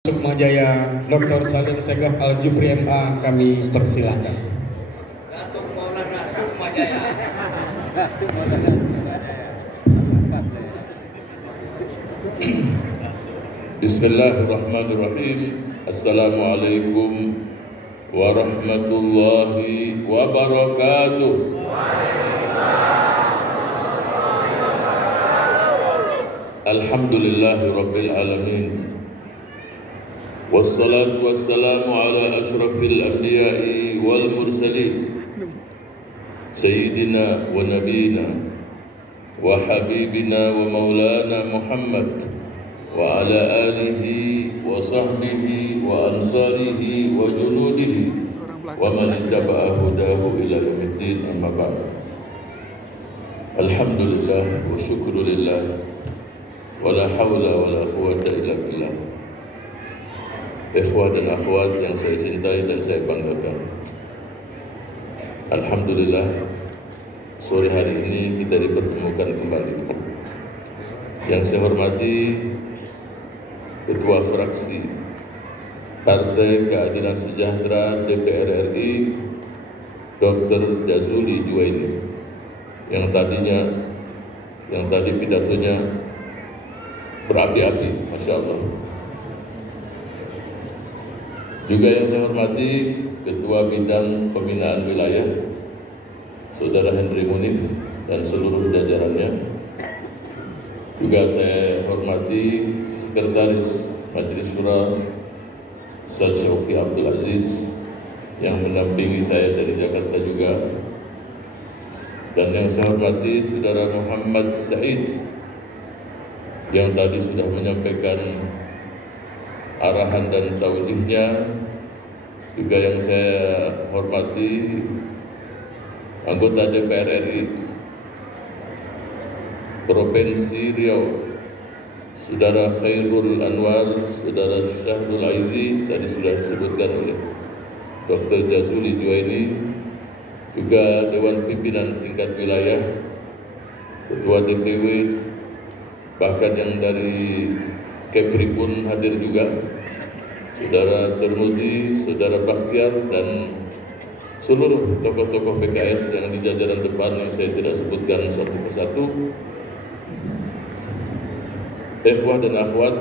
Sukma Jaya Dr. Salim Segaf Al-Jupri MA kami persilahkan. Datuk Maulana Sukma Jaya. Bismillahirrahmanirrahim. Assalamualaikum warahmatullahi wabarakatuh. Alhamdulillahi rabbil alamin. Wassalatu wassalamu ala ashrafil anbiya'i wal mursalin Sayyidina wa nabina wa habibina wa maulana Muhammad wa ala alihi wa sahbihi wa ansarihi wa junudihi wa man ittaba'a hudahu ila yaumiddin, amma ba'd. Alhamdulillah wa syukrulillah wa la hawla wa la quwwata illa billah. Ikhwah dan akhwat yang saya cintai dan saya banggakan, alhamdulillah sore hari ini kita dipertemukan kembali. Yang saya hormati Ketua Fraksi Partai Keadilan Sejahtera DPR RI Dr. Jazuli Juwaini, yang tadi pidatonya berapi-api, Masya Allah. Juga yang saya hormati Ketua Bidang Pembinaan Wilayah Saudara Henry Munif dan seluruh jajarannya. Juga saya hormati Sekretaris Majelis Syura Ustaz Syauqi Abdul Aziz yang mendampingi saya dari Jakarta juga. Dan yang saya hormati Saudara Muhammad Said yang tadi sudah menyampaikan arahan dan taujihnya. Juga yang saya hormati anggota DPR RI Provinsi Riau, Saudara Khairul Anwar, Saudara Syahrul Aizi, tadi sudah disebutkan oleh Dr. Jazuli Juwaini. Juga Dewan Pimpinan Tingkat Wilayah, Ketua DPW, bahkan yang dari Kepri pun hadir juga, Saudara Termuzi, Saudara Bakhtiar, dan seluruh tokoh-tokoh PKS yang di jajaran depan yang saya tidak sebutkan satu persatu. Ikhwah dan akhwat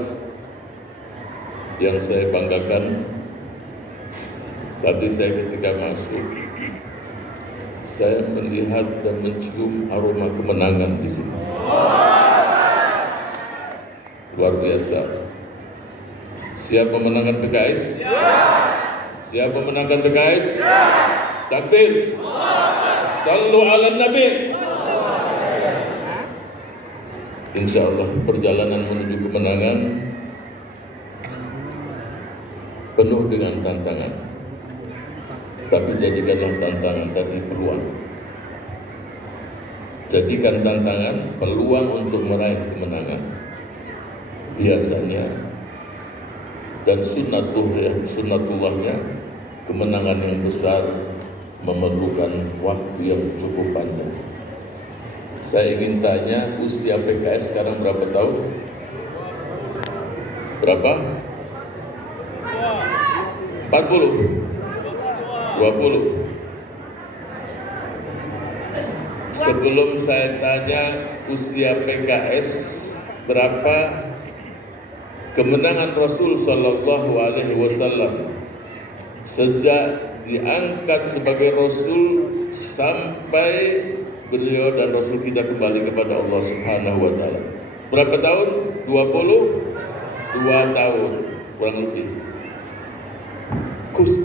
yang saya banggakan, tadi saya ketika masuk, saya melihat dan mencium aroma kemenangan di sini. Luar biasa. Siap memenangkan PKS? Siap memenangkan PKS? Takbir. Sallu ala Nabi. Insyaallah perjalanan menuju kemenangan penuh dengan tantangan. Tapi jadikanlah tantangan tadi peluang. Jadikan tantangan peluang untuk meraih kemenangan. Biasanya dan sunnatullahnya, kemenangan yang besar memerlukan waktu yang cukup panjang. Saya ingin tanya, usia PKS sekarang berapa tahun? Berapa? 40? 20? Sebelum saya tanya usia PKS berapa, kemenangan Rasul Sallallahu Alaihi Wasallam sejak diangkat sebagai Rasul sampai beliau dan Rasul kita kembali kepada Allah Subhanahu Wa Taala, berapa tahun? 22 tahun kurang lebih.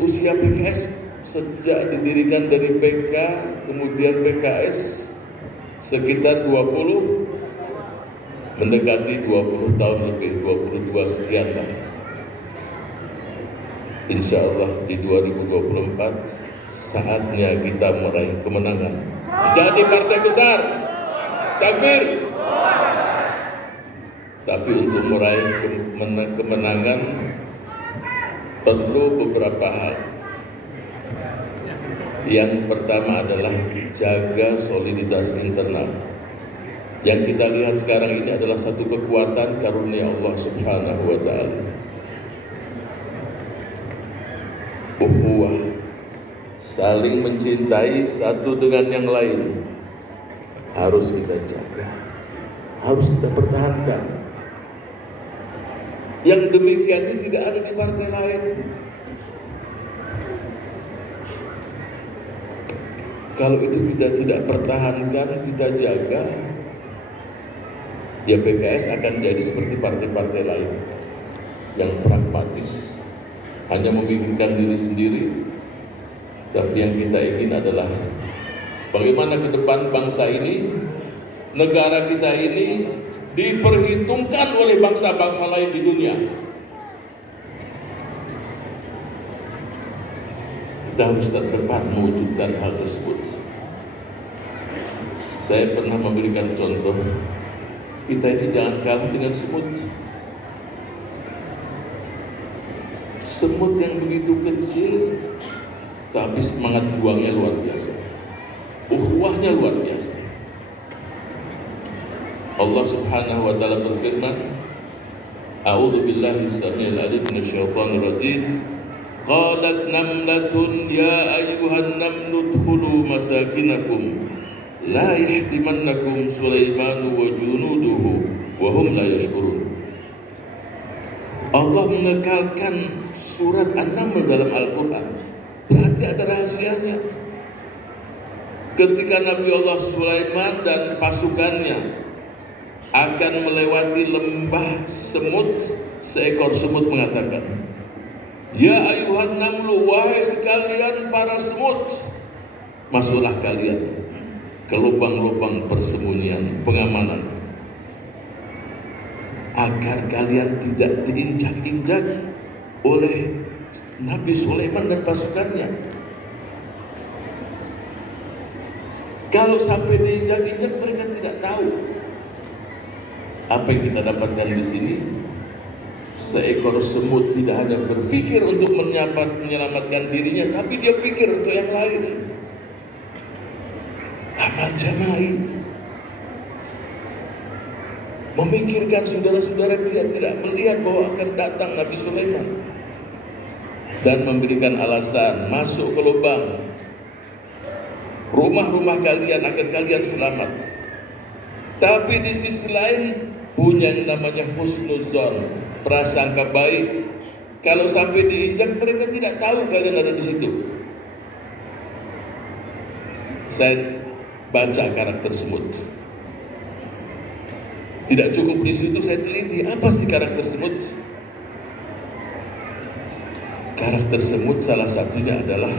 Usia PKS sejak didirikan dari PK kemudian PKS sekitar 20, mendekati 20 tahun lebih, 22 sekian lah. Insya Allah di 2024 saatnya kita meraih kemenangan, jadi partai besar. Takbir. Tapi untuk meraih kemenangan perlu beberapa hal. Yang pertama adalah jaga soliditas internal. Yang kita lihat sekarang ini adalah satu kekuatan karunia Allah Subhanahu wa Ta'ala. ukhuwah, saling mencintai satu dengan yang lain harus kita jaga, harus kita pertahankan. Yang demikian ini tidak ada di partai lain. Kalau itu kita tidak pertahankan, kita jaga, ya PKS akan jadi seperti partai-partai lain yang pragmatis, hanya memikirkan diri sendiri. Tapi yang kita ingin adalah bagaimana ke depan bangsa ini, negara kita ini diperhitungkan oleh bangsa-bangsa lain di dunia. Kita harus terdepan mewujudkan hal tersebut. Saya pernah memberikan contoh, kita ini jangan kalah dengan semut. Semut yang begitu kecil, tapi semangat juangnya luar biasa, ukhuwahnya luar biasa. Allah Subhanahu wa taala berfirman, A'udzu billahi samil alim minasyaitonir rajim. Qalat namlatun ya ayyuhan namlu udkhulu masakinakum la yahtimannakum Sulaimanu wa junuduhu wa hum la yashkurun. Allah mengekalkan surat An-Naml dalam Al-Quran, berarti ada rahasianya. Ketika Nabi Allah Sulaiman dan pasukannya akan melewati lembah semut, seekor semut mengatakan, Ya ayuhan namlu, wahai sekalian para semut, masuklah kalian ke lubang-lubang persembunyian, pengamanan, agar kalian tidak diinjak-injak oleh Nabi Sulaiman dan pasukannya. Kalau sampai diinjak-injak, mereka tidak tahu. Apa yang kita dapatkan di sini? Seekor semut tidak hanya berpikir untuk menyelamatkan dirinya, tapi dia pikir untuk yang lain. Amal jama'i, memikirkan saudara-saudara. Dia tidak melihat bahwa akan datang Nabi Sulaiman dan memberikan alasan masuk ke lubang rumah-rumah kalian agar kalian selamat. Tapi di sisi lain punya yang namanya husnuzon, prasangka baik. Kalau sampai diinjak, mereka tidak tahu kalian ada di situ. Saya baca karakter semut. Tidak cukup di situ, saya teliti apa sih karakter semut. Karakter semut salah satunya adalah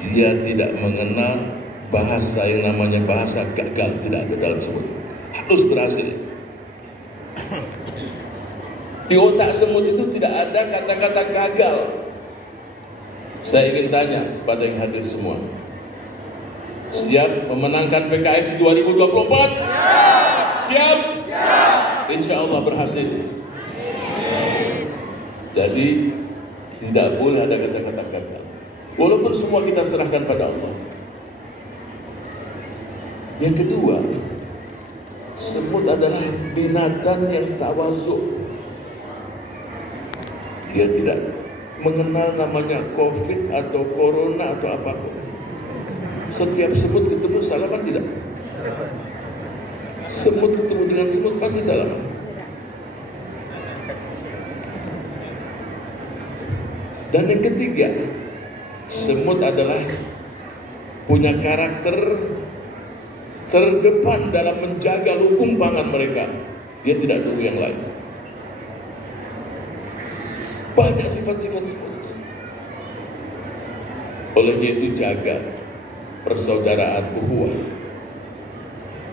dia tidak mengenal bahasa yang namanya bahasa gagal, tidak ada dalam semut. Harus berhasil. Di otak semut itu tidak ada kata-kata gagal. Saya ingin tanya kepada yang hadir semua, siap memenangkan PKS 2024? Siap? Insya Allah berhasil. Jadi tidak boleh ada kata-kata gagal, walaupun semua kita serahkan pada Allah. Yang kedua, semut adalah binatang yang tawadhu. Dia tidak mengenal namanya COVID atau Corona atau apapun. Setiap semut ketemu salaman tidak? Semut ketemu dengan semut pasti salaman. Dan yang ketiga, semut adalah punya karakter terdepan dalam menjaga lumbung pangan mereka. Dia tidak tunggu yang lain. Banyak sifat-sifat semut. Olehnya itu jaga persaudaraan ukhuwah.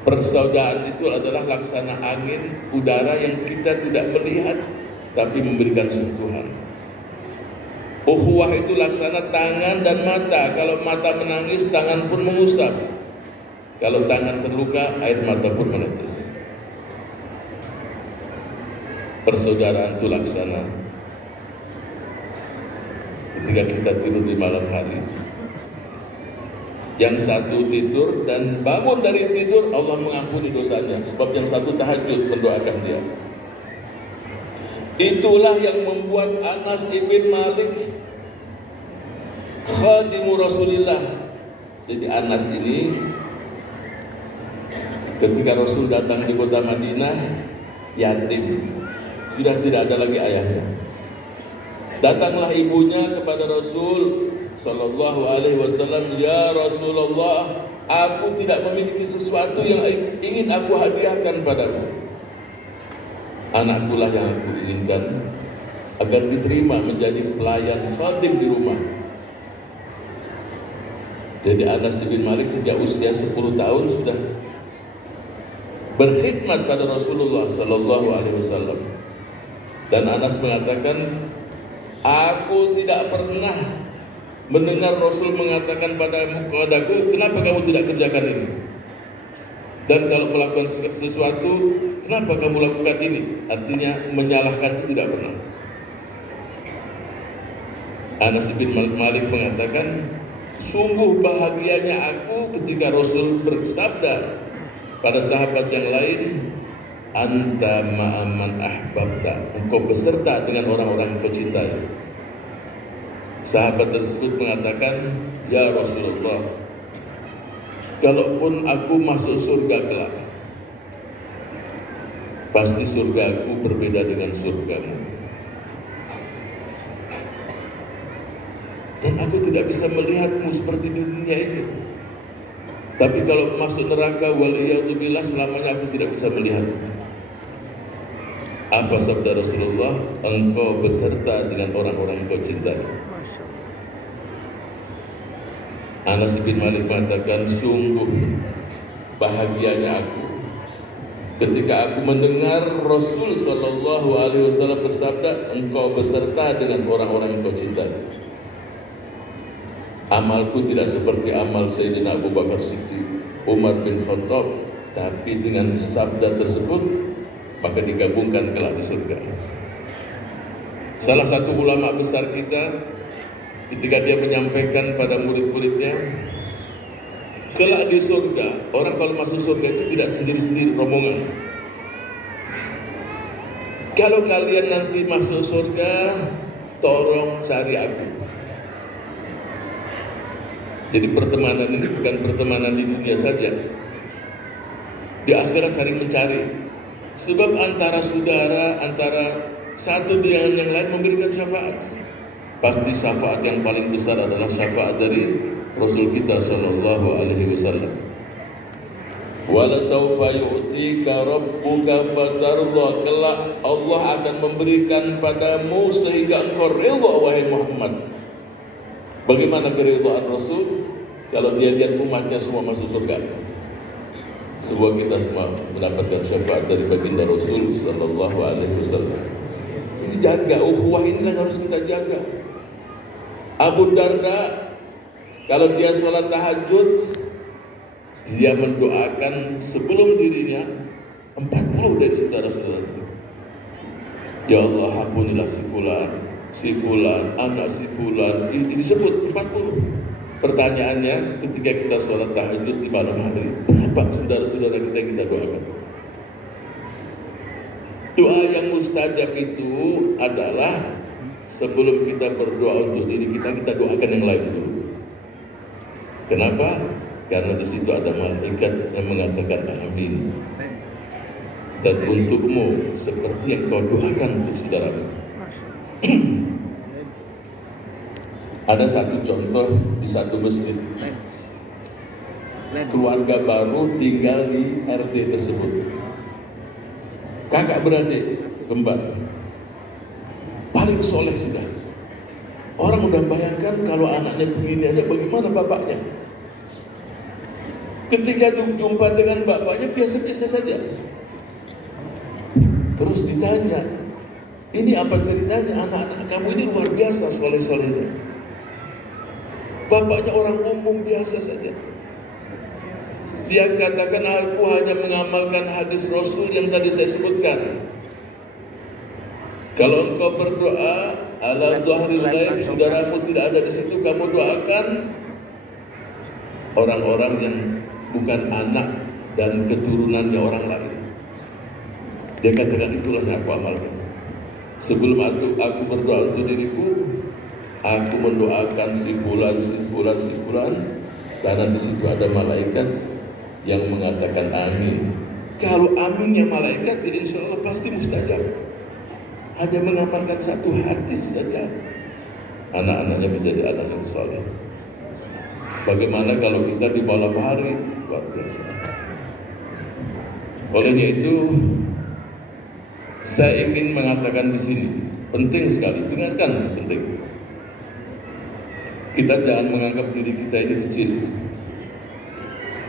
Persaudaraan itu adalah laksana angin udara yang kita tidak melihat tapi memberikan sentuhan. Ukhuwah itu laksana tangan dan mata. Kalau mata menangis, tangan pun mengusap. Kalau tangan terluka, air mata pun menetes. Persaudaraan itu laksana ketika kita tidur di malam hari. Yang satu tidur dan bangun dari tidur, Allah mengampuni dosanya. Sebab yang satu tahajud mendoakan dia. Itulah yang membuat Anas ibn Malik khadimu Rasulillah. Jadi Anas ini ketika Rasul datang di kota Madinah, yatim, sudah tidak ada lagi ayahnya. Datanglah ibunya kepada Rasul Sallallahu Alaihi Wasallam, ya Rasulullah, aku tidak memiliki sesuatu yang ingin aku hadiahkan padamu. Anakkulah yang aku inginkan agar diterima menjadi pelayan khadim di rumah. Jadi Anas bin Malik sejak usia 10 tahun sudah berkhidmat pada Rasulullah Sallallahu Alaihi Wasallam. Dan Anas mengatakan, aku tidak pernah mendengar Rasul mengatakan padaku, kenapa kamu tidak kerjakan ini? Dan kalau melakukan sesuatu, kenapa kamu lakukan ini? Artinya menyalahkan itu tidak pernah. Anas bin Malik mengatakan, sungguh bahagianya aku ketika Rasul bersabda pada sahabat yang lain, anta ma'aman ahbabta, engkau beserta dengan orang-orang yang kau cintai. Sahabat tersebut mengatakan, ya Rasulullah, kalaupun aku masuk surga kelak, pasti surgaku berbeda dengan surgamu. Dan aku tidak bisa melihatmu seperti di dunia ini. Tapi kalau masuk neraka, waliyadzubillah, selamanya aku tidak bisa melihat. Apa sabda Rasulullah? Engkau beserta dengan orang-orang yang kau cintai. Anas bin Malik mengatakan, sungguh bahagianya aku ketika aku mendengar Rasul Sallallahu Alaihi Wasallam bersabda, engkau beserta dengan orang-orang yang kau cintai. Amalku tidak seperti amal Sayyidina Abu Bakar Siddiq, Umar bin Khattab, tapi dengan sabda tersebut maka digabungkan kelak di surga. Salah satu ulama besar kita ketika dia menyampaikan pada murid-muridnya, kelak di surga, orang kalau masuk surga itu tidak sendiri-sendiri rombongan. Kalau kalian nanti masuk surga, tolong cari aku. Jadi pertemanan ini bukan pertemanan di dunia saja, di akhirat saling mencari. Sebab antara saudara, antara satu dengan yang lain memberikan syafaat. Pasti syafaat yang paling besar adalah syafaat dari Rasul kita Sallallahu Alaihi Wasallam. Wala sawfa yu'tika rabbuka fatarda, kelak Allah akan memberikan padamu sehingga engkau rela, wahai Muhammad. Bagaimana keridhaan Rasul? Kalau dia lihat umatnya semua masuk surga, sebuah kita semua mendapatkan syafaat dari baginda Rasul Sallallahu Alaihi Wasallam. Ini jaga ukhuwah ini yang harus kita jaga. Abu Darda kalau dia sholat tahajud, dia mendoakan sebelum dirinya 40 dari saudara-saudara. Ya Allah, ampunilah si fulan, anak si fulan, ini disebut 40. Pertanyaannya, ketika kita sholat tahajud di malam hari, berapa saudara-saudara kita yang kita doakan? Doa yang mustajab itu adalah sebelum kita berdoa untuk diri kita, kita doakan yang lain dulu. Kenapa? Karena di situ ada malaikat yang mengatakan amin. Dan untukmu seperti yang kau doakan untuk saudaramu. Ada satu contoh di satu masjid, keluarga baru tinggal di RT tersebut, kakak beradik kembar, paling soleh sudah. Orang udah bayangkan kalau anaknya begini aja, bagaimana bapaknya? Ketika jumpa dengan bapaknya biasa-biasa saja. Terus ditanya, ini apa ceritanya? Anak-anak kamu ini luar biasa soleh-solehnya. Bapaknya orang umum biasa saja. Dia katakan, aku hanya mengamalkan hadis Rasul yang tadi saya sebutkan. Kalau engkau berdoa ala zahril ghaib, saudaramu tidak ada di situ, kamu doakan orang-orang yang bukan anak dan keturunannya orang lain. Dia katakan, itulah yang aku amalkan. Sebelum aku berdoa untuk diriku, Aku mendoakan si fulan, karena di situ ada malaikat yang mengatakan amin. Kalau aminnya malaikat, jadi insya Allah pasti mustajab. Hanya mengamalkan satu hadis saja, anak-anaknya menjadi anak yang soleh. Bagaimana kalau kita di malam hari? Luar biasa. Olehnya itu, saya ingin mengatakan di sini, penting sekali, dengarkan, penting. Kita jangan menganggap diri kita ini kecil.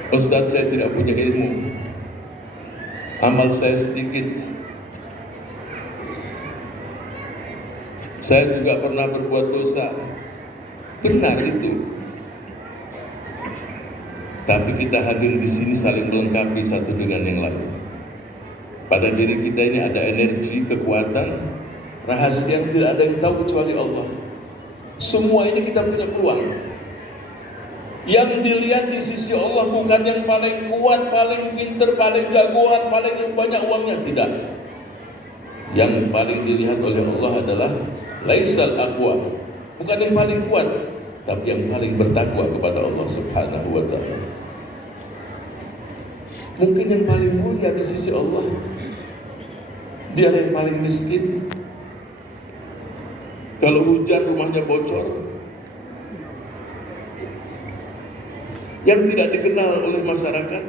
Ustaz, saya tidak punya ilmu, amal saya sedikit. Saya juga pernah berbuat dosa. Benar itu. Tapi kita hadir di sini saling melengkapi satu dengan yang lain. Pada diri kita ini ada energi, kekuatan, rahasia yang tidak ada yang tahu kecuali Allah. Semua ini kita punya peluang. Yang dilihat di sisi Allah bukan yang paling kuat, paling pinter, paling jagoan, paling yang banyak uangnya, tidak. Yang paling dilihat oleh Allah adalah laisal aqwa, bukan yang paling kuat, tapi yang paling bertakwa kepada Allah Subhanahu wa ta'ala. Mungkin yang paling mulia di sisi Allah, dia yang paling miskin. Kalau hujan rumahnya bocor, yang tidak dikenal oleh masyarakat,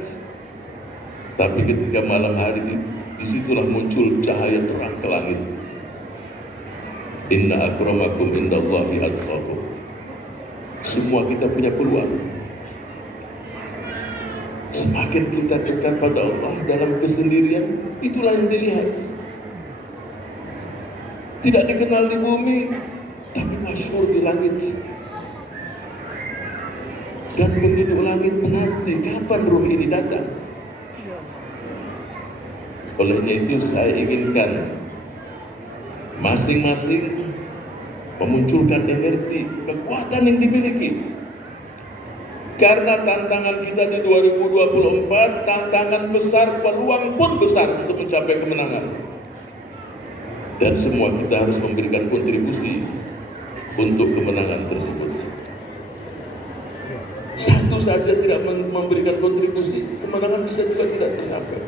tapi ketika malam hari disitulah muncul cahaya terang ke langit. Inna akramakum indallahi atqakum. Semua kita punya peluang. Semakin kita dekat pada Allah dalam kesendirian, itulah yang dilihat. Tidak dikenal di bumi, tapi masyhur di langit. Dan penduduk langit menanti kapan ruh ini datang. Olehnya itu saya inginkan masing-masing memunculkan energi, kekuatan yang dimiliki. Karena tantangan kita di 2024, tantangan besar, peluang pun besar untuk mencapai kemenangan. Dan semua kita harus memberikan kontribusi untuk kemenangan tersebut. Satu saja tidak memberikan kontribusi, kemenangan bisa juga tidak tercapai.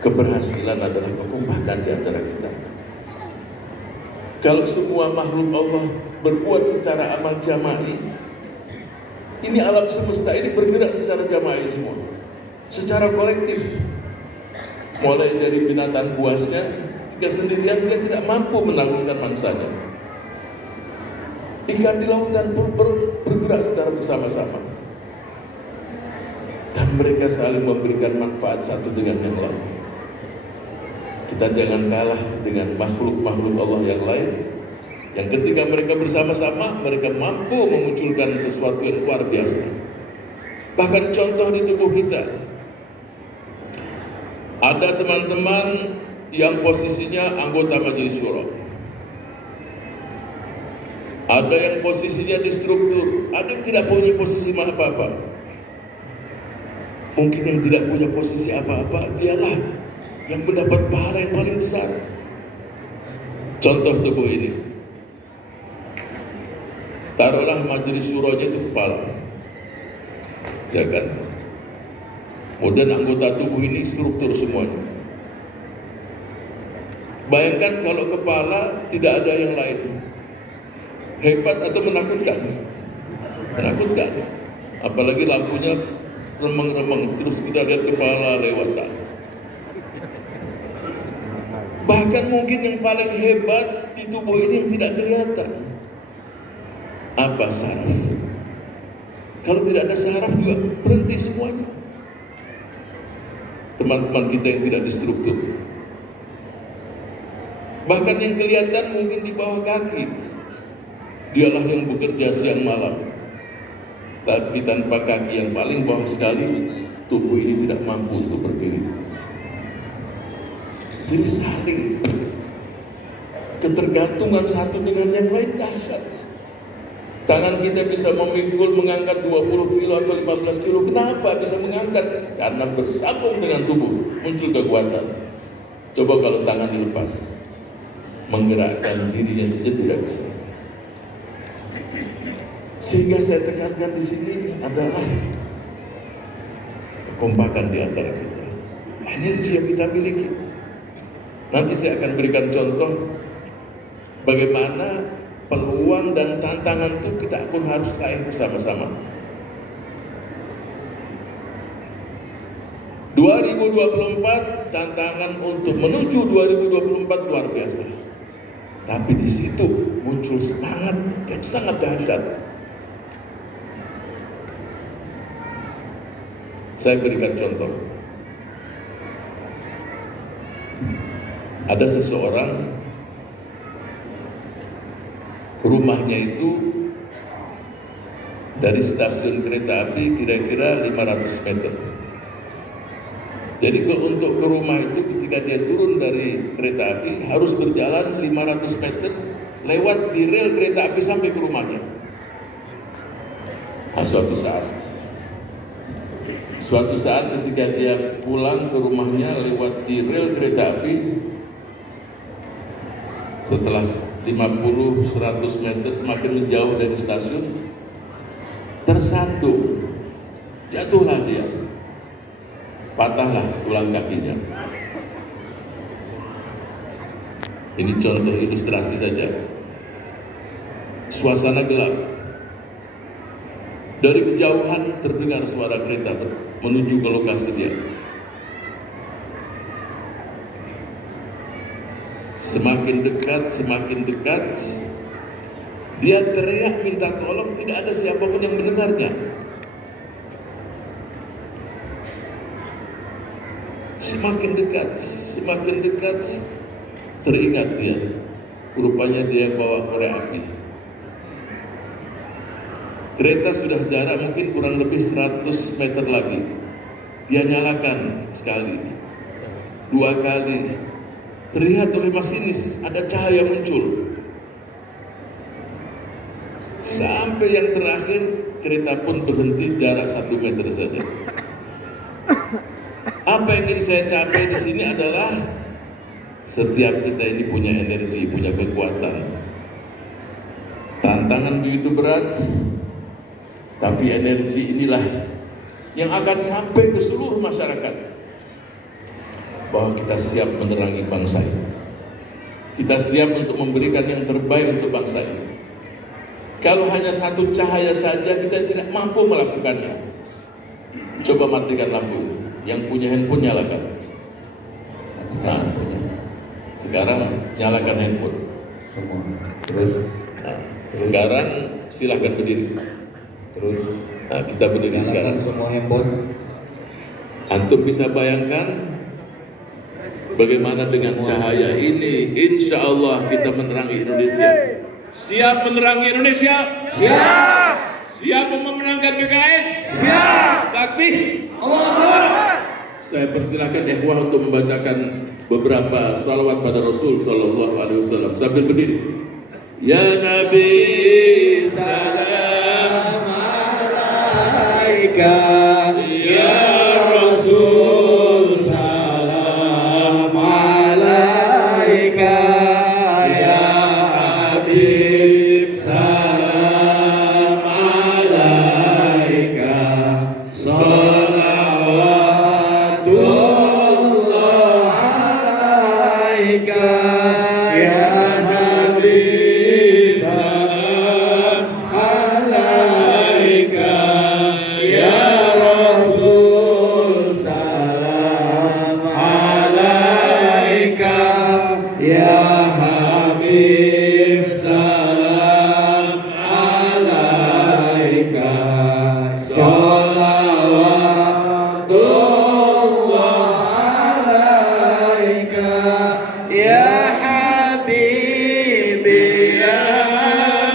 Keberhasilan adalah kekompakan di antara kita. Kalau semua makhluk Allah berbuat secara amal jama'i, ini alam semesta ini bergerak secara jama'i semua, secara kolektif. Mulai dari binatang buasnya, ketika sendirian dia tidak mampu menanggungkan mangsanya. Ikan di lautan pun bergerak secara bersama-sama. Dan mereka saling memberikan manfaat satu dengan yang lain. Kita jangan kalah dengan makhluk-makhluk Allah yang lain, yang ketika mereka bersama-sama, mereka mampu memunculkan sesuatu yang luar biasa. Bahkan contoh di tubuh kita, ada teman-teman yang posisinya anggota majelis syuro, ada yang posisinya di struktur, ada yang tidak punya posisi apa-apa. Mungkin yang tidak punya posisi apa-apa, dialah yang mendapat pahala yang paling besar. Contoh tubuh ini, taruhlah majelis syuronya itu kepala, ya kan? Kemudian anggota tubuh ini struktur semuanya. Bayangkan kalau kepala tidak ada yang lain, hebat atau menakutkan? Menakutkan. Apalagi lampunya remeng-remeng, terus kita lihat kepala lewat. Bahkan mungkin yang paling hebat di tubuh ini yang tidak kelihatan. Apa? Saraf. Kalau tidak ada saraf juga berhenti semuanya. Teman-teman kita yang tidak distruktur, bahkan yang kelihatan mungkin di bawah kaki, dialah yang bekerja siang malam. Tapi tanpa kaki yang paling bawah sekali, tubuh ini tidak mampu untuk berdiri. Jadi saling ketergantungan satu dengan yang lain dahsyat. Tangan kita bisa memikul, mengangkat 20 kilo atau 15 kilo. Kenapa bisa mengangkat? Karena bersambung dengan tubuh, muncul kekuatan. Coba kalau tangan dilepas, menggerakkan dirinya saja tidak bisa. Sehingga saya tekankan di sini adalah kekompakan di antara kita, energi yang kita miliki. Nanti saya akan berikan contoh bagaimana peluang dan tantangan itu kita pun harus raih bersama-sama. 2024 tantangan untuk menuju 2024 luar biasa. Tapi di situ muncul semangat yang sangat dahsyat. Saya berikan contoh. Ada seseorang, rumahnya itu dari stasiun kereta api kira-kira 500 meter. Jadi untuk ke rumah itu ketika dia turun dari kereta api harus berjalan 500 meter lewat di rel kereta api sampai ke rumahnya. Nah, suatu saat ketika dia pulang ke rumahnya lewat di rel kereta api, setelah 50-100 meter semakin menjauh dari stasiun, tersandung, jatuhlah dia, patahlah tulang kakinya. Ini contoh ilustrasi saja. Suasana gelap. Dari kejauhan terdengar suara kereta menuju ke lokasi dia. Semakin dekat, dia teriak minta tolong, tidak ada siapapun yang mendengarnya. Semakin dekat, teringat dia. Rupanya dia bawa korek api. Kereta sudah jarak mungkin kurang lebih 100 meter lagi. Dia nyalakan sekali, 2 kali. Terlihat oleh masinis ada cahaya muncul. Sampai yang terakhir kereta pun berhenti jarak 1 meter saja. Apa yang ingin saya capai di sini adalah setiap kita ini punya energi, punya kekuatan. Tantangan begitu berat, tapi energi inilah yang akan sampai ke seluruh masyarakat. Bahwa kita siap menerangi bangsa ini. Kita siap untuk memberikan yang terbaik untuk bangsa ini. Kalau hanya satu cahaya saja kita tidak mampu melakukannya. Coba matikan lampu. Yang punya handphone nyalakan. Nah, sekarang nyalakan handphone. Semua. Terus. Nah, sekarang silahkan berdiri. Terus. Nah, kita berdiri sekarang. Semua handphone. Antum bisa bayangkan bagaimana dengan cahaya ini, insya Allah kita menerangi Indonesia. Siap menerangi Indonesia? Siap. Siap memenangkan PKS? Siap. Takbir. Allah. Saya persilakan ikhwah untuk membacakan beberapa salawat pada Rasul Sallallahu Alaihi Wasallam sambil berdiri. Ya Nabi salam alaika, ya Rasul salam alaika, ya Habib salam alaika, salawatullah alaika, ya Nabi salam alaika, ya Rasul salam alaika, ya Habib salam alaika, salawatullah alaika, ya Habibi ya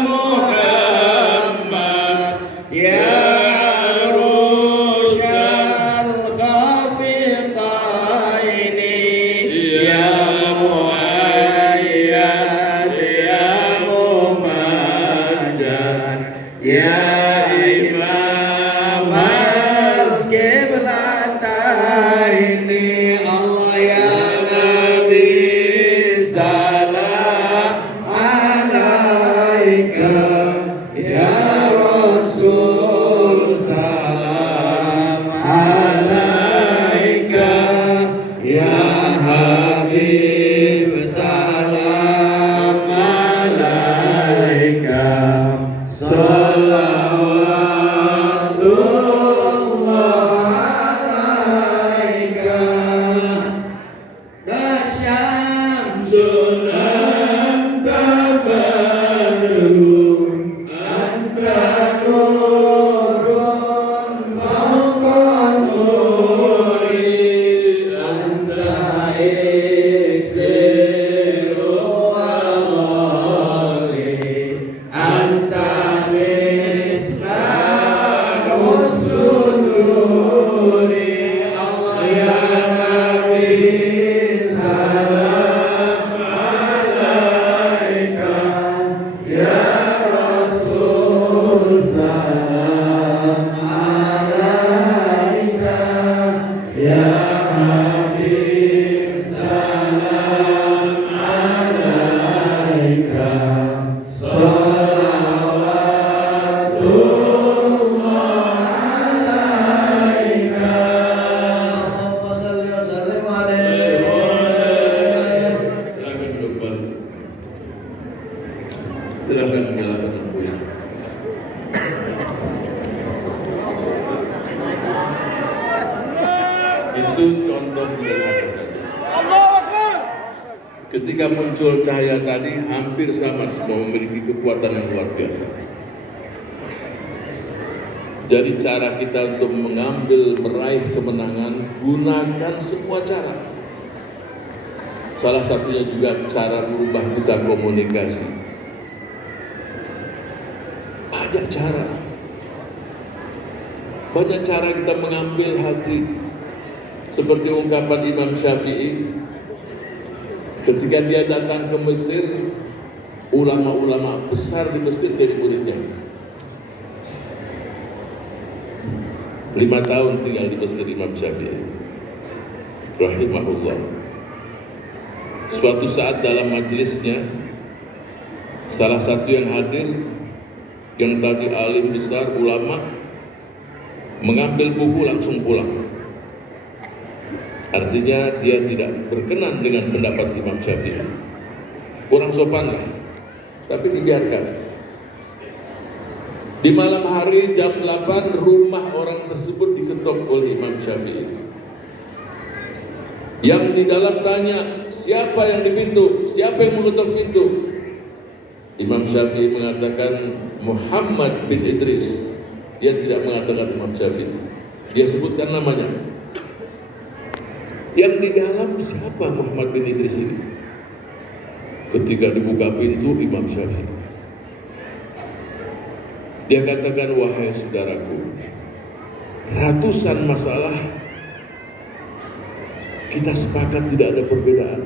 Muhammad, ya arushal khafiqaini, ya muayyad Silakan menyalakan lampunya. Itu contoh sederhana saja. Ketika muncul cahaya tadi, hampir sama semua memiliki kekuatan yang luar biasa. Jadi cara kita untuk meraih kemenangan, gunakan semua cara. Salah satunya juga cara merubah kita komunikasi. Banyak cara. Banyak cara kita mengambil hati. Seperti ungkapan Imam Syafi'i ketika dia datang ke Mesir, ulama-ulama besar di Mesir jadi muridnya. 5 tahun tinggal di Mesir Imam Syafi'i rahimahullah. Suatu saat dalam majelisnya, salah satu yang hadir, yang tadi alim besar, ulama, mengambil buku langsung pulang. Artinya dia tidak berkenan dengan pendapat Imam Syafi'i. Kurang sopan lah, tapi dibiarkan. Di malam hari jam 8 rumah orang tersebut diketok oleh Imam Syafi'i. Yang di dalam tanya, siapa yang di pintu? Siapa yang mengetuk pintu? Imam Syafi'i mengatakan Muhammad bin Idris. Dia tidak mengatakan Imam Syafi'i. Dia sebutkan namanya. Yang di dalam siapa Muhammad bin Idris ini? Ketika dibuka pintu Imam Syafi'i, dia katakan, wahai saudaraku, ratusan masalah kita sepakat tidak ada perbedaan.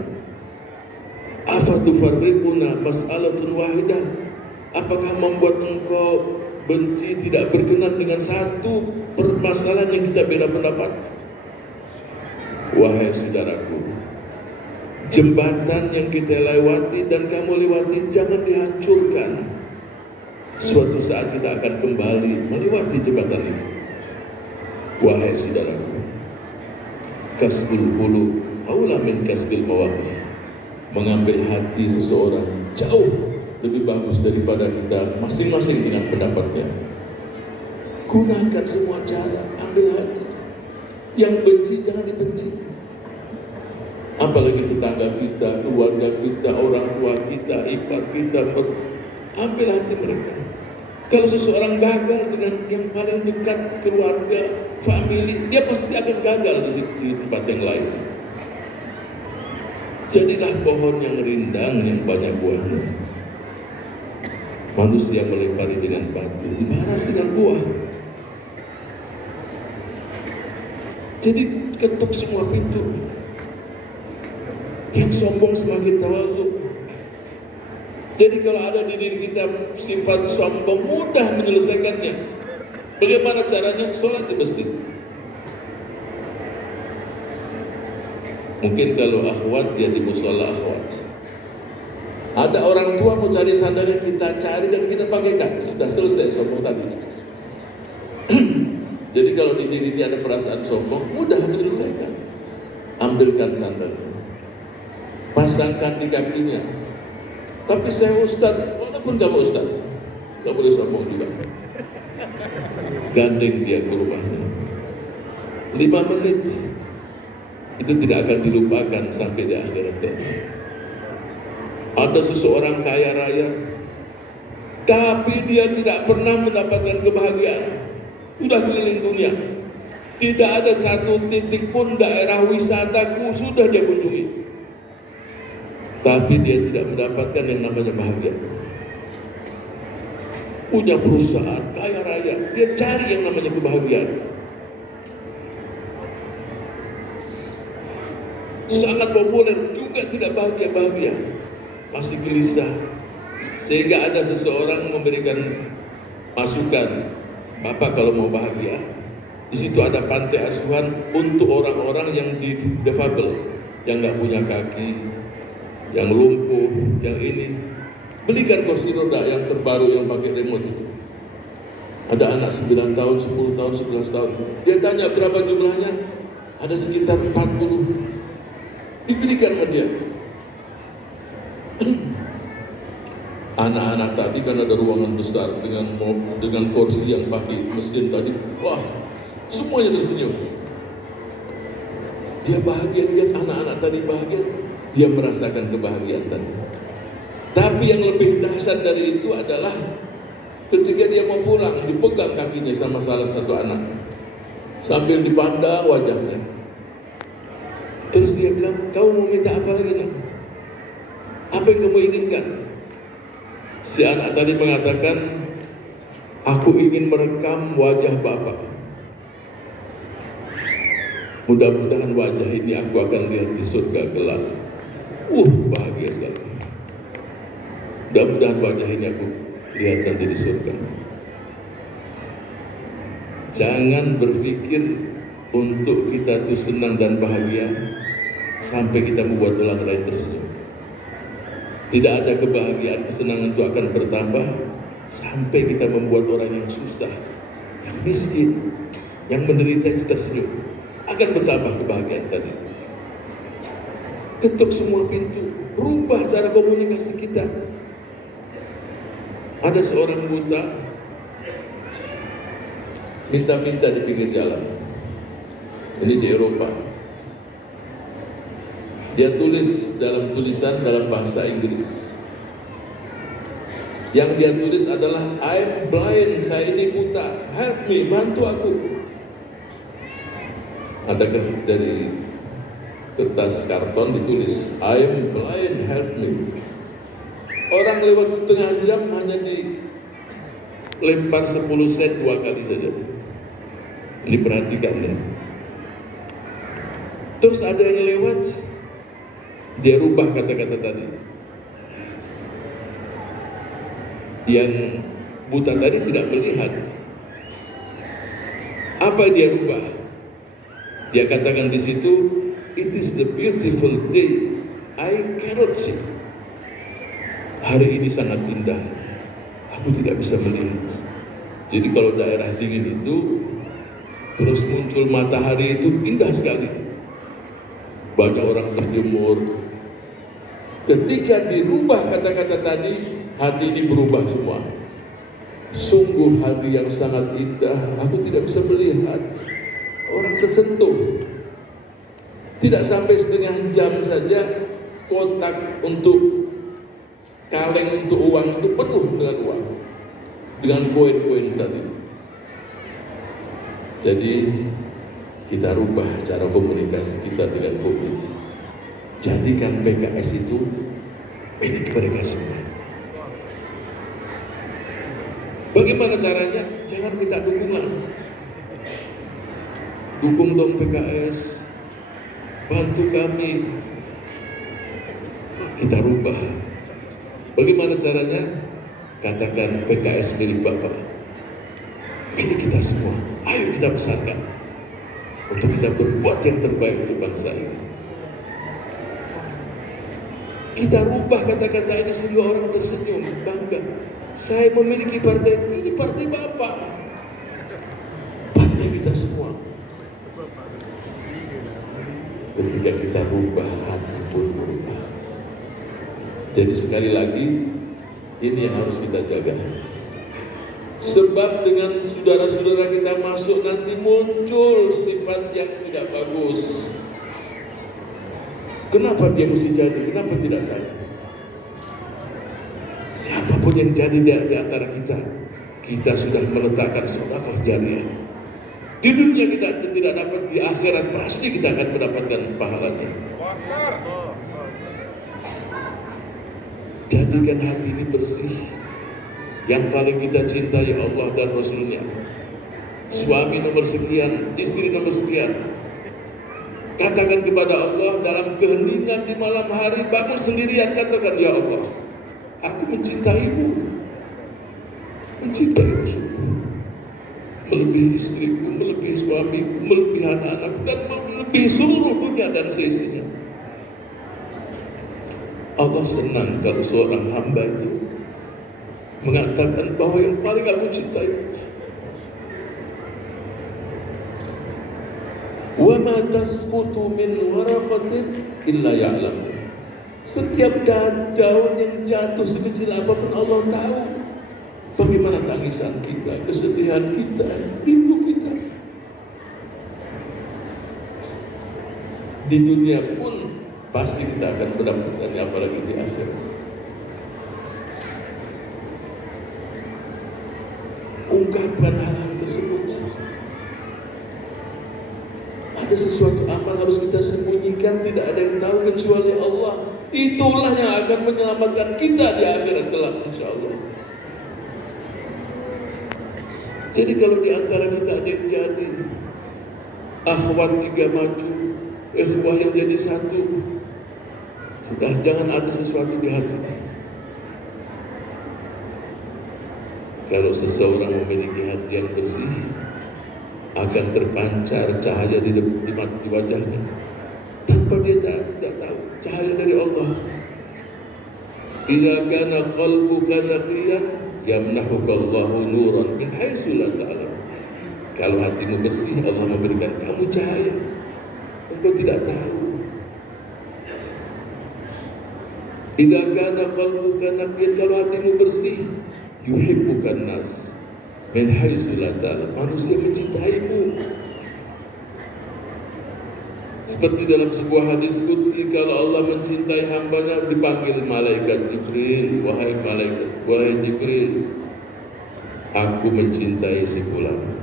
Afatufarriquna mas'alatun wahidah. Apakah membuat engkau benci, tidak berkenan dengan satu permasalahan yang kita beda pendapat? Wahai saudaraku, jembatan yang kita lewati dan kamu lewati jangan dihancurkan. Suatu saat kita akan kembali melewati jembatan itu. Wahai saudaraku, kasbul qulub aula min kasbil mawaqif. Mengambil hati seseorang jauh lebih bagus daripada kita masing-masing dengan pendapatnya. Gunakan semua cara, ambil hati. Yang benci jangan dibenci. Apalagi tetangga kita, keluarga kita, orang tua kita, ipar kita, ambil hati mereka. Kalau seseorang gagal dengan yang paling dekat, keluarga, famili, dia pasti akan gagal di tempat yang lain. Jadilah pohon yang rindang yang banyak buahnya. Manusia melempari dengan batu, dibalas dengan buah. Jadi ketuk semua pintu. Yang sombong semakin tawadhu. Jadi kalau ada di diri kita sifat sombong, mudah menyelesaikannya. Bagaimana caranya? Sholat di masjid. Mungkin kalau akhwat, dia di musola akhwat. Ada orang tua mau cari sandalnya, kita cari dan kita pakaikan. Sudah selesai sombong tadi. Jadi kalau di diri dia ada perasaan sombong, mudah menyelesaikan. Ambilkan sandalnya, pasangkan di kakinya. Tapi saya ustaz, walaupun kamu ustaz, gak boleh sombong juga. Gandeng dia ke rumahnya. 5 menit itu tidak akan dilupakan sampai di akhirat. Ada seseorang kaya raya, tapi dia tidak pernah mendapatkan kebahagiaan. Sudah keliling dunia, tidak ada satu titik pun daerah wisataku sudah dia kunjungi, tapi dia tidak mendapatkan yang namanya bahagia. Punya perusahaan, kaya raya, dia cari yang namanya kebahagiaan. Sangat populer, juga tidak bahagia-bahagia, masih gelisah. Sehingga ada seseorang memberikan masukan, Bapak kalau mau bahagia, di situ ada pantai asuhan untuk orang-orang yang difabel, yang nggak punya kaki, yang lumpuh, yang ini. Belikan kursi roda yang terbaru yang pakai remote itu. Ada anak 9 tahun, 10 tahun, 11 tahun. Dia tanya berapa jumlahnya? Ada sekitar 40. Dibelikan sama dia. Anak-anak tadi kan ada ruangan besar dengan kursi yang pakai mesin tadi. Wah, semuanya tersenyum. Dia bahagia, lihat anak-anak tadi bahagia. Dia merasakan kebahagiaan tadi. Tapi yang lebih dahsyat dari itu adalah ketika dia mau pulang, dipegang kakinya sama salah satu anak. Sambil dipandang wajahnya. Terus dia bilang, kau mau minta apa lagi nak? Apa yang kamu inginkan? Si anak tadi mengatakan, aku ingin merekam wajah Bapak. Mudah-mudahan wajah ini aku akan lihat di surga kelak. Bahagia sekali. Mudah-mudahan wajah ini aku lihat nanti di surga. Jangan berpikir untuk kita itu senang dan bahagia sampai kita membuat orang lain tersenyum. Tidak ada kebahagiaan, kesenangan itu akan bertambah sampai kita membuat orang yang susah, yang miskin, yang menderita itu tersenyum. Akan bertambah kebahagiaan tadi. Ketuk semua pintu, rubah cara komunikasi kita. Ada seorang buta minta-minta di pinggir jalan. Ini di Eropa. Dia tulis dalam tulisan dalam bahasa Inggris. Yang dia tulis adalah I'm blind, saya ini buta. Help me, bantu aku. Ada dari kertas karton ditulis I'm blind, help me. Orang lewat setengah jam hanya dilempar 10 sen 2 kali saja. Ini perhatikan ya. Terus ada yang lewat, dia rubah kata-kata tadi. Yang buta tadi tidak melihat. Apa yang dia rubah? Dia katakan di situ, it is the beautiful day, I cannot see. Hari ini sangat indah, aku tidak bisa melihat. Jadi kalau daerah dingin itu, terus muncul matahari itu indah sekali. Banyak orang berjemur. Ketika dirubah kata-kata tadi, hati ini berubah semua. Sungguh hari yang sangat indah, aku tidak bisa melihat. Orang tersentuh. Tidak sampai setengah jam saja, kotak untuk kaleng untuk uang itu penuh dengan uang, dengan koin-koin tadi. Jadi kita rubah cara komunikasi kita dengan publik. Jadikan PKS itu milik mereka semua. Bagaimana caranya? Jangan minta dukungan. Dukung dong PKS, bantu kami. Kita rubah. Bagaimana caranya? Katakan PKS milik Bapak, milik kita semua. Ayo kita besarkan untuk kita berbuat yang terbaik untuk bangsa ini. Kita rubah kata-kata ini sehingga orang tersenyum, bangga. Saya memiliki partai ini, partai Bapak, partai kita semua. Ketika kita rubah, hati pun berubah. Jadi sekali lagi, ini yang harus kita jaga. Sebab dengan saudara-saudara kita masuk nanti muncul sifat yang tidak bagus. Kenapa dia mesti jadi? Kenapa tidak saya? Siapapun yang jadi di antara kita, kita sudah meletakkan sedekah jariah. Di dunia kita tidak dapat, di akhirat pasti kita akan mendapatkan pahalanya. Jadikan hati ini bersih. Yang paling kita cintai Allah dan Rasulnya. Suami nomor sekian, istri nomor sekian. Katakan kepada Allah dalam keheningan di malam hari, bangun sendirian, katakan, ya Allah, aku mencintaimu, mencintaimu sungguh, melebihi istriku, melebihi suamiku, melebihi anak-anakku, dan melebihi seluruh dunia dan seisinya. Allah senang kalau seorang hamba itu mengatakan bahwa yang paling aku cintai, wa ma tasqutu min waraqatin illa ya'lamu. Setiap daun yang jatuh sekecil apapun Allah tahu. Bagaimana tangisan kita, kesedihan kita, rindu kita. Di dunia pun pasti kita akan mendapatkannya, apalagi di akhirat. Ungkapkan hal-hal tersebut. Ada sesuatu amal harus kita sembunyikan, tidak ada yang tahu kecuali Allah. Itulah yang akan menyelamatkan kita di akhirat kelak, insya Allah. Jadi kalau di antara kita ada yang jadi akhwat 3 maju, ikhwah yang jadi satu, sudah jangan ada sesuatu di hati. Kalau seseorang memiliki hati yang bersih, akan terpancar cahaya di wajahnya tanpa dia tidak tahu cahaya dari Allah. Idza kana qalbuka naqiyan yamnahuka Allahu nuran min haitsu la ta'lam. Kalau hatimu bersih, Allah memberikan kamu cahaya engkau tidak tahu. Idza kana qalbuka naqiyan, kalau hatimu bersih, yuhibbukan nas min haitsu la ta'lam. Manusia mencintaimu. Seperti dalam sebuah hadis qudsi, kalau Allah mencintai hambanya, dipanggil malaikat Jibril, wahai Jibril, aku mencintai si fulan.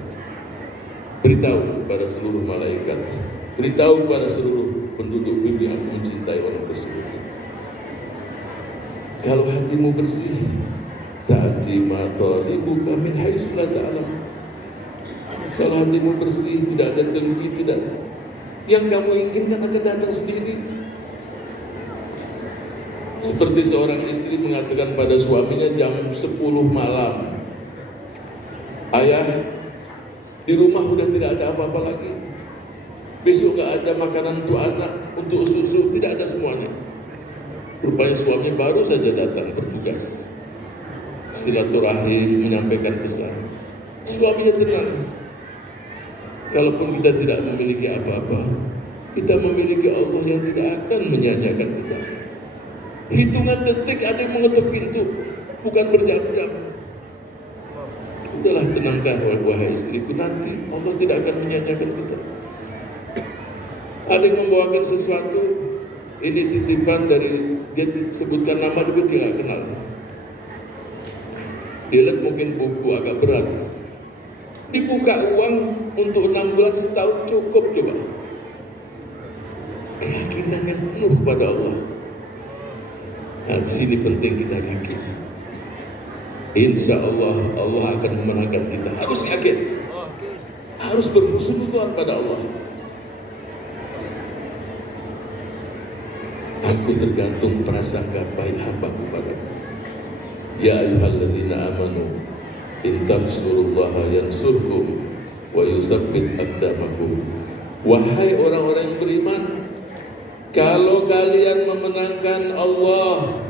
Beritahu kepada seluruh malaikat, beritahu kepada seluruh penduduk bumi, aku mencintai orang tersebut. Kalau hatimu bersih, ta'ati ma talibuka min haitsu la ta'lam. Kalau hatimu bersih, tidak ada dengki, tidak, yang kamu inginkan akan datang sendiri. Seperti seorang istri mengatakan pada suaminya jam 10 malam, ayah, di rumah udah tidak ada apa-apa lagi, besok gak ada makanan untuk anak, untuk susu, tidak ada semuanya. Rupanya suami baru saja datang bertugas silaturahim, menyampaikan pesan. Suaminya tenang. Kalaupun kita tidak memiliki apa-apa, kita memiliki Allah yang tidak akan menyanyiakan kita. Hitungan detik ada yang mengetuk pintu, bukan berjam-jam. Udahlah, tenangkan wahai istriku, nanti Allah tidak akan menyanyiakan kita. Ada yang membawakan sesuatu, ini titipan dari, dia sebutkan nama dia tidak kenal. Dia lihat mungkin buku agak berat, dibuka uang untuk 6 bulan, setahun cukup. Coba keyakinan yang penuh pada Allah. Nah, di sini penting kita yakin. Insya Allah, Allah akan memenangkan kita. Harus yakin, harus berhusnuzon pada Allah. Aku tergantung prasangka baik hamba-Ku padamu. Ya ayyuhalladzina amanu in tansurullaha yansurkum wa yusabbit aqdamakum. Wahai orang-orang yang beriman, kalau kalian memenangkan Allah,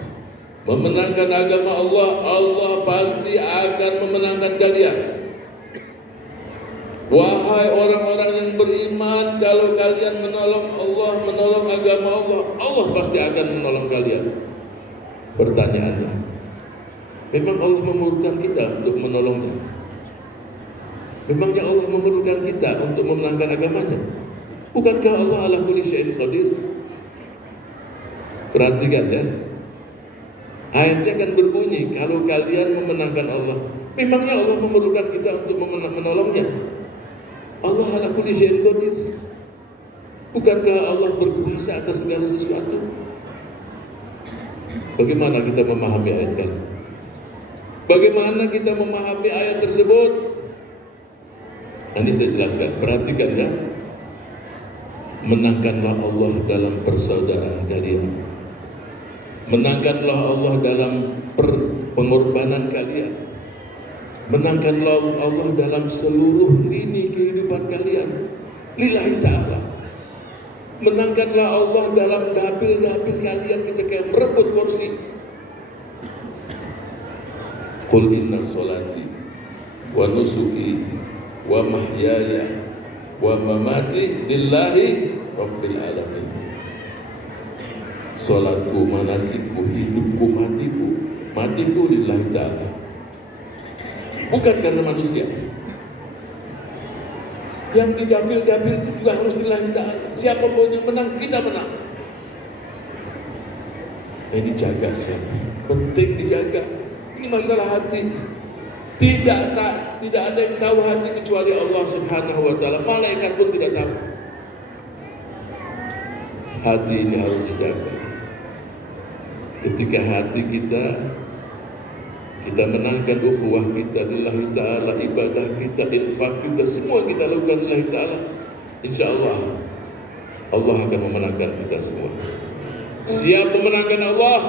memenangkan agama Allah, Allah pasti akan memenangkan kalian. Wahai orang-orang yang beriman, kalau kalian menolong Allah, menolong agama Allah, Allah pasti akan menolong kalian. Pertanyaannya, memang Allah memerlukan kita untuk menolongnya? Memangnya Allah memerlukan kita untuk memenangkan agamanya? Bukankah Allah ala kulli syai'in qadir? Perhatikan ya, ayatnya akan berbunyi, kalau kalian memenangkan Allah. Memangnya Allah memerlukan kita untuk menolongnya? Allah ala kulli syai'in qadir. Bukankah Allah berkuasa atas segala sesuatu? Bagaimana kita memahami ayat ini? Bagaimana kita memahami ayat tersebut? Nanti saya jelaskan. Perhatikan ya. Menangkanlah Allah dalam persaudaraan kalian. Menangkanlah Allah dalam pengorbanan kalian. Menangkanlah Allah dalam seluruh lini kehidupan kalian. Lillahi ta'ala. Menangkanlah Allah dalam dapil-dapil kalian ketika merebut kursi. Qul inna sholati wa nusuki wa mahyaya wa mamati lillahi rabbil alamin. Salatku, manasikku, hidupku, matiku lillahi ta'ala. Bukan karena manusia. Yang didapil-dapil itu juga harus lillahi ta'ala. Siapa pun yang menang, kita menang. Ini jaga siapa? Penting dijaga. Ini masalah hati. Tidak ada yang tahu hati kecuali Allah Subhanahu wa taala. Malaikat pun tidak tahu. Hati ini harus dijaga. Ketika hati kita menangkan ukhuwah kita lillahi ta'ala, ibadah kita, infak kita, semua kita lakukan lillahi ta'ala, insyaallah Allah akan memenangkan kita semua. Siap memenangkan Allah?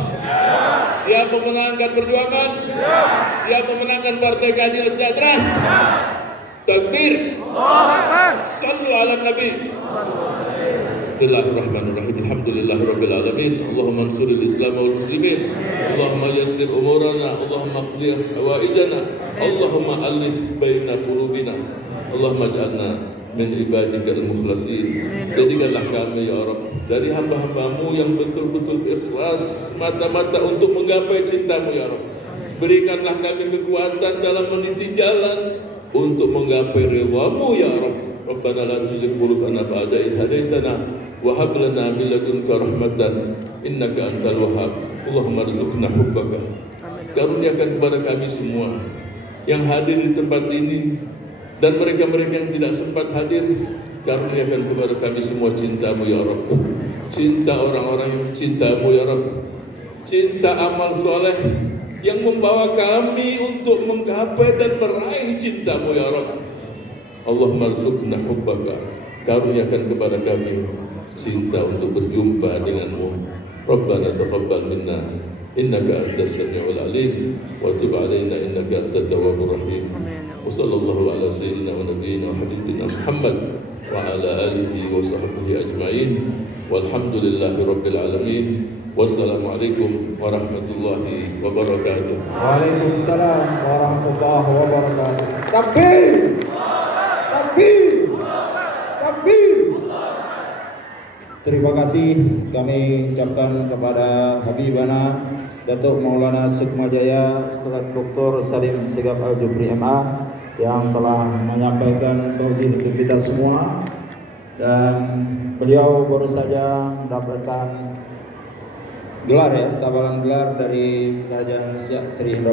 Siap memenangkan perjuangan? Siap memenangkan Partai Keadilan Sejahtera? Takbir! Allahu Akbar! Sallu ala Nabi! Bismillahirrahmanirrahim. Alhamdulillahirabbil alamin. Allahumma ansuril Islam wal muslimin. Allahumma yassir umurana, Allahumma qdi hawaijana, Allahumma alif baina qulubina. Allahumma ij'alna min ibadikal mukhlasin. Jadikanlah kami ya Rabb dari hamba-hambamu yang betul-betul ikhlas mata-mata untuk menggapai cintamu ya Rabb. Berikanlah kami kekuatan dalam meniti jalan untuk menggapai ridhamu ya Rabb. Rabbana la tuzigh qulubana ba'da idh hadaitana wa hab lana min ladunka rahmatan innaka antal wahhab. Allahumma rzuqna hubbaka. Karuniakan kepada kami semua yang hadir di tempat ini dan mereka-mereka yang tidak sempat hadir, karuniakan kepada kami semua cintamu ya Rabb. Cinta orang-orang yang cintamu ya Rabb. Cinta amal soleh yang membawa kami untuk menggapai dan meraih cintamu ya Rabb. Allahumma rzuqna hubbaka. Karuniakan kepada kami cinta untuk berjumpa denganmu. Rabbana taqabbal minna innaka antas samiul alim wa tub alaina innaka antat tawwabur rahim. Wa sallallahu ala sayyidina wa nabiyyina wa habibina Muhammad wa ala alihi wa sahbihi ajma'in. Walhamdulillahi rabbil alamin. Wassalamualaikum warahmatullahi wabarakatuh. Waalaikumsalam warahmatullahi wabarakatuh. Takbir! Takbir! Takbir! Terima kasih kami ucapkan kepada Habibana Datuk Maulana Sukmajaya Ustaz Dr. Salim Segaf Al-Jufri MA yang telah menyampaikan tauhid untuk kita semua, dan beliau baru saja mendapatkan gelar tabalan gelar dari Kerajaan Sri Indra